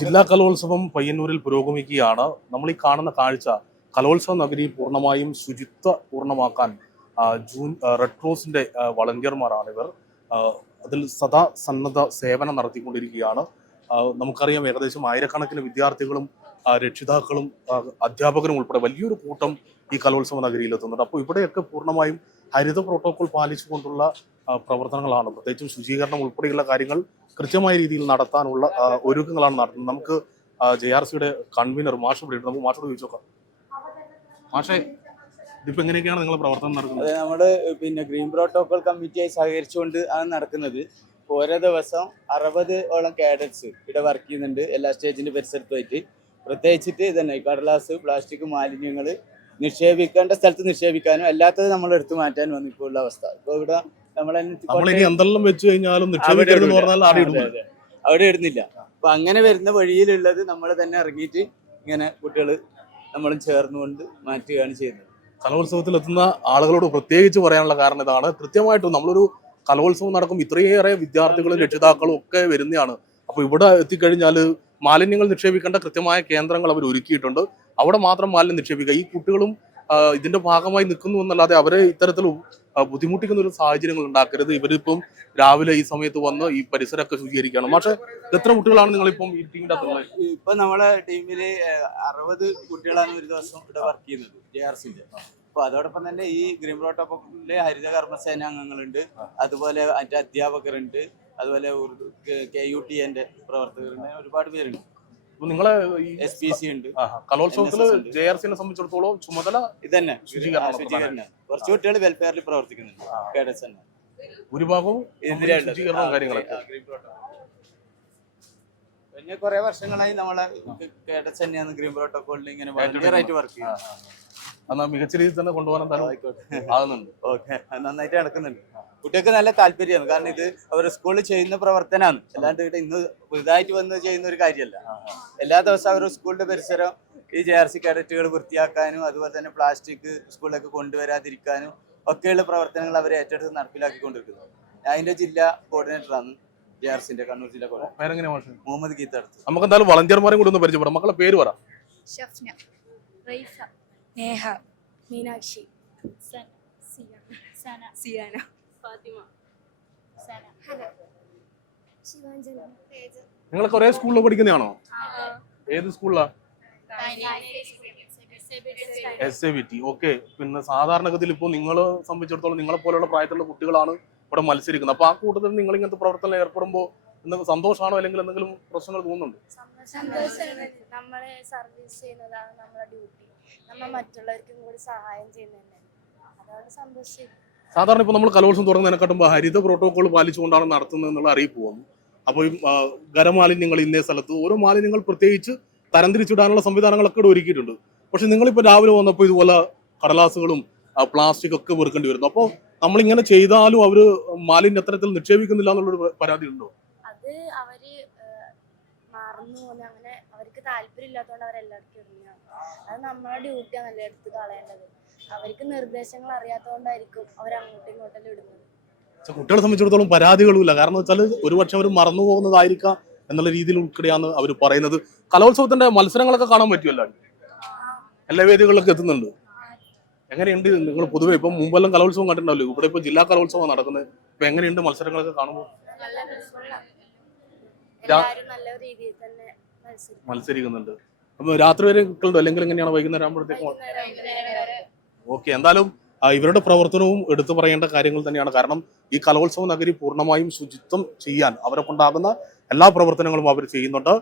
ജില്ലാ കലോത്സവം പയ്യന്നൂരിൽ പുരോഗമിക്കുകയാണ്. നമ്മൾ ഈ കാണുന്ന കാഴ്ച കലോത്സവ നഗരി പൂർണമായും ശുചിത്വ പൂർണമാക്കാൻ ജൂൺ റെഡ് ക്രോസിന്റെ വളണ്ടിയർമാരാണ് ഇവർ. അതിൽ സദാ സന്നദ്ധ സേവനം നടത്തിക്കൊണ്ടിരിക്കുകയാണ്. നമുക്കറിയാം ഏകദേശം ആയിരക്കണക്കിന് വിദ്യാർത്ഥികളും രക്ഷിതാക്കളും അധ്യാപകരും ഉൾപ്പെടെ വലിയൊരു കൂട്ടം ഈ കലോത്സവ നഗരിയിൽ എത്തുന്നുണ്ട് അപ്പോൾ ഇവിടെയൊക്കെ പൂർണമായും ഹരിത പ്രോട്ടോകോൾ പാലിച്ചുകൊണ്ടുള്ള പ്രവർത്തനങ്ങളാണ് പ്രത്യേകിച്ചും ശുചീകരണം ഉൾപ്പെടെയുള്ള കാര്യങ്ങൾ കൃത്യമായ രീതിയിൽ നടത്താനുള്ള ഒരുക്കങ്ങളാണ് നടത്തുന്നത്. നമുക്ക് ജെ ആർ സിയുടെ കൺവീനർ മാഷ് പറയുന്നത് നമുക്ക് മാഷോട് ചോദിച്ചോക്കാം മാഷേ ഇതിപ്പോ എങ്ങനെയൊക്കെയാണ് നിങ്ങൾ പ്രവർത്തനം നടക്കുന്നത്? നമ്മുടെ പിന്നെ ഗ്രീൻ പ്രോട്ടോകോൾ കമ്മിറ്റിയായി സഹകരിച്ചുകൊണ്ട് ആണ് നടക്കുന്നത്. ഓരോ ദിവസം അറുപത് ഓളം കാഡറ്റ്സ് ഇവിടെ വർക്ക് ചെയ്യുന്നുണ്ട്. എല്ലാ സ്റ്റേജിന്റെ പരിസരത്തുമായിട്ട്. പ്രത്യേകിച്ചിട്ട് ഇതന്നെ കടലാസ് പ്ലാസ്റ്റിക് മാലിന്യങ്ങൾ നിക്ഷേപിക്കേണ്ട സ്ഥലത്ത് നിക്ഷേപിക്കാനും അല്ലാത്തത് നമ്മൾ എടുത്തു മാറ്റാനും വന്നു ഇപ്പോൾ ഉള്ള അവസ്ഥ. ഇപ്പൊ ഇവിടെ നമ്മൾ ഇനി എന്തെല്ലാം വെച്ച് കഴിഞ്ഞാലും നിക്ഷേപിക്കരുതെന്ന്. പറഞ്ഞാൽ ആടെ. അവിടെ ഇടുന്നില്ല. അപ്പൊ അങ്ങനെ വരുന്ന വഴിയിലുള്ളത് നമ്മൾ തന്നെ ഇറങ്ങിയിട്ട് ഇങ്ങനെ കുട്ടികൾ നമ്മളും ചേർന്നുകൊണ്ട് മാറ്റുകയാണ് ചെയ്യുന്നത്. കലോത്സവത്തിൽ എത്തുന്ന ആളുകളോട് പ്രത്യേകിച്ച് പറയാനുള്ള കാരണം ഇതാണ്. കൃത്യമായിട്ടും നമ്മളൊരു കലോത്സവം നടക്കും ഇത്രയേറെ വിദ്യാർത്ഥികളും രക്ഷിതാക്കളും ഒക്കെ വരുന്നതാണ്. അപ്പൊ ഇവിടെ എത്തിക്കഴിഞ്ഞാൽ മാലിന്യങ്ങൾ നിക്ഷേപിക്കേണ്ട കൃത്യമായ കേന്ദ്രങ്ങൾ അവർ ഒരുക്കിയിട്ടുണ്ട്. അവിടെ മാത്രം മാലിന്യം നിക്ഷേപിക്കുക. ഈ കുട്ടികളും ഇതിന്റെ ഭാഗമായി നിൽക്കുന്നു എന്നല്ലാതെ അവരെ ഇത്തരത്തിൽ ബുദ്ധിമുട്ടിക്കുന്ന ഒരു സാഹചര്യങ്ങൾ ഉണ്ടാക്കരുത്. ഇവരിപ്പം രാവിലെ ഈ സമയത്ത് വന്ന് ഈ പരിസരമൊക്കെ ശുചീകരിക്കണം. പക്ഷെ എത്ര കുട്ടികളാണ് നിങ്ങൾ നിങ്ങളിപ്പം ഈ ടീമിന്റെ അകത്തുള്ളത് ഇപ്പൊ നമ്മളെ ടീമിൽ അറുപത് കുട്ടികളാണ് ഒരു ദിവസം ഇവിടെ വർക്ക് ചെയ്യുന്നത് ജെ ആർ സിന്റെ അപ്പൊ അതോടൊപ്പം തന്നെ ഈ ഗ്രീൻ പ്രോട്ടോകോളിലെ ഹരിത കർമ്മസേന അംഗങ്ങളുണ്ട്. അതുപോലെ അതിന്റെ അധ്യാപകരുണ്ട്. അതുപോലെ കെ യു ടി എന്റെ പ്രവർത്തകരുണ്ട്. ഒരുപാട് പേരുണ്ട്. അപ്പൊ നിങ്ങളെ എസ് പി സി ഉണ്ട്. കലോത്സവത്തിൽ. ജെ ആർ സിനെ സംബന്ധിച്ചിടത്തോളം ചുമതല ഇതന്നെ. കുറച്ച് കുട്ടികൾ വെൽഫെയറിൽ പ്രവർത്തിക്കുന്നുണ്ട്. ഭൂരിഭാഗവും. ശുചീകരണവും കാര്യങ്ങളൊക്കെ. പിന്നെ കുറെ വർഷങ്ങളായി നമ്മളെ കേഡറ്റ്സ് തന്നെയാണ് ഗ്രീൻ പ്രോട്ടോകോളിൽ ഇങ്ങനെ വർക്ക് ചെയ്യുന്നത്. എന്നാ മികച്ച രീതിയിൽ തന്നെ കൊണ്ടുപോകാൻ ആകുന്നുണ്ട്. ഓക്കെ. നന്നായിട്ട് നടക്കുന്നുണ്ട്. കുട്ടികൾക്ക് നല്ല താല്പര്യമാണ്. കാരണം ഇത് അവർ സ്കൂളിൽ ചെയ്യുന്ന പ്രവർത്തനമാണ്. അല്ലാണ്ട് ഇവിടെ ഇന്ന് പുതുതായിട്ട് വന്ന് ചെയ്യുന്ന ഒരു കാര്യമല്ല. എല്ലാ ദിവസവും അവർ സ്കൂളിന്റെ പരിസരം ഈ ജെ ആർ സി കേഡറ്റുകൾ വൃത്തിയാക്കാനും അതുപോലെ തന്നെ പ്ലാസ്റ്റിക് സ്കൂളിലേക്ക് കൊണ്ടുവരാതിരിക്കാനും ഒക്കെയുള്ള പ്രവർത്തനങ്ങൾ അവർ ഏറ്റെടുത്ത് നടപ്പിലാക്കിക്കൊണ്ടിരിക്കുന്നു. ഞാൻ അതിന്റെ ജില്ലാ കോർഡിനേറ്ററാണ് ജെ ആർ സിന്റെ കണ്ണൂർ ജില്ലാ കോർഡിനേറ്റർ മുഹമ്മദ് ഗീത്തടുത്ത് നമുക്ക് എന്തായാലും വളണ്ടിയർമാരെ കൂടി ഒന്ന് പരിചയപ്പെടാം. മക്കളെ പേര് പറ. നേഹ മീനാക്ഷി സന സിയ സന സിയാന നിങ്ങളൊക്കെ ഒരേ സ്കൂളിൽ പഠിക്കുന്നതാണോ ഏത് സ്കൂളിലാ എസ് എ ടി ഓക്കെ പിന്നെ സാധാരണഗതിയിൽ ഇപ്പോൾ നിങ്ങളെ സംബന്ധിച്ചിടത്തോളം നിങ്ങളെ പോലെയുള്ള പ്രായത്തിലുള്ള കുട്ടികളാണ് ഇവിടെ മത്സരിക്കുന്നത് അപ്പൊ ആ കൂട്ടത്തിൽ നിങ്ങൾ ഇങ്ങനത്തെ പ്രവർത്തനം ഏർപ്പെടുമ്പോൾ എന്തെങ്കിലും സന്തോഷമാണോ അല്ലെങ്കിൽ എന്തെങ്കിലും പ്രശ്നങ്ങൾ തോന്നുന്നുണ്ട് നമ്മളെ സർവീസ് ചെയ്യുന്നതാണ് നമ്മുടെ ഡ്യൂട്ടി നമ്മൾ മറ്റുള്ളവർക്കും കൂടി സഹായം ചെയ്യുന്നുണ്ട് അതാണ് സന്തോഷം. സാധാരണ ഇപ്പോൾ നമ്മൾ കലോത്സവം തുടങ്ങുന്നതിനെക്കാട്ടും ഹരിത പ്രോട്ടോകോൾ പാലിച്ചുകൊണ്ടാണ് നടത്തുന്നത് എന്നുള്ള അറിയിപ്പ് വന്നു അപ്പോൾ ഈ ഖരമാലിന്യങ്ങൾ ഇന്നേ സ്ഥലത്ത് ഓരോ മാലിന്യങ്ങൾ പ്രത്യേകിച്ച് തരംതിരിച്ചിടാനുള്ള സംവിധാനങ്ങളൊക്കെ ഇവിടെ ഒരുക്കിയിട്ടുണ്ട്. പക്ഷെ നിങ്ങളിപ്പോൾ രാവിലെ വന്നപ്പോൾ ഇതുപോലെ കടലാസുകളും പ്ലാസ്റ്റിക് ഒക്കെ വെറുക്കേണ്ടി വരുന്നു. അപ്പോൾ നമ്മളിങ്ങനെ ചെയ്താലും അവർ മാലിന്യ അത്തരത്തിൽ നിക്ഷേപിക്കുന്നില്ല എന്നുള്ളൊരു പരാതി ഉണ്ടോ? അത് അവർ മറന്നു അങ്ങനെ അവർക്ക് താല്പര്യം ഇല്ലാത്തതുകൊണ്ട് അവരെല്ലാവർക്കും ഇടുന്നതാണ് അത് നമ്മുടെ ഡ്യൂട്ടിയാണല്ലോ എടുത്ത് കളയേണ്ടത്. അവർക്ക് നിർദ്ദേശങ്ങൾ അറിയാത്തതുകൊണ്ടായിരിക്കും അവർ അങ്ങോട്ടും ഇങ്ങോട്ടെല്ലാം ഇടുന്നത്. കുട്ടികളെ സംബന്ധിച്ചിടത്തോളം പരാതികളുമില്ല. കാരണം വെച്ചാൽ ഒരുപക്ഷെ അവർ മറന്നു പോകുന്നതായിരിക്കാം എന്നുള്ള രീതിയിൽ ഉൾപ്പെടെയാണ് അവർ പറയുന്നത്. കലോത്സവത്തിന്റെ മത്സരങ്ങളൊക്കെ കാണാൻ പറ്റുമല്ലോ? എല്ലാ വേദികളിലൊക്കെ എത്തുന്നുണ്ട്. എങ്ങനെയുണ്ട് നിങ്ങൾ പൊതുവെ? ഇപ്പം മുമ്പെല്ലാം കലോത്സവം കണ്ടിട്ടുണ്ടല്ലോ ഇവിടെ ഇപ്പൊ ജില്ലാ കലോത്സവം നടക്കുന്നത്. ഇപ്പൊ എങ്ങനെയുണ്ട് മത്സരങ്ങളൊക്കെ കാണുമ്പോൾ? നല്ല രീതിയിൽ തന്നെ മത്സരിക്കുന്നുണ്ട്. അപ്പൊ രാത്രി വരെ നിൽക്കുന്നുണ്ടോ? അല്ലെങ്കിൽ എങ്ങനെയാണ് വൈകുന്നേരം ആകുമ്പോഴത്തേക്കും ഓക്കെ എന്തായാലും ഇവരുടെ പ്രവർത്തനവും എടുത്തു പറയേണ്ട കാര്യങ്ങൾ തന്നെയാണ്. കാരണം ഈ കലോത്സവ നഗരി പൂർണമായും ശുചിത്വം ചെയ്യാൻ അവരെ കൊണ്ടാകുന്ന എല്ലാ പ്രവർത്തനങ്ങളും അവർ ചെയ്യുന്നുണ്ട്.